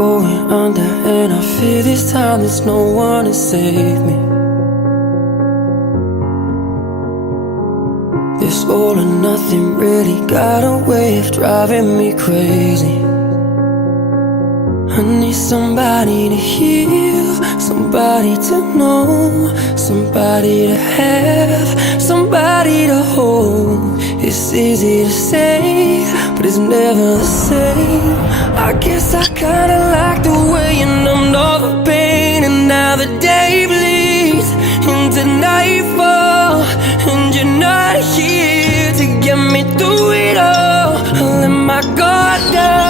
going under, and I fear this time there's no one to save me. This all or nothing really got a way of driving me crazy. I need somebody to heal, somebody to know, somebody to have, somebody to hold. It's easy to say, but it's never the same. I guess I kinda like the way you numbed all the pain, and now the day bleeds into nightfall, and you're not here to get me through it all. I let my guard down,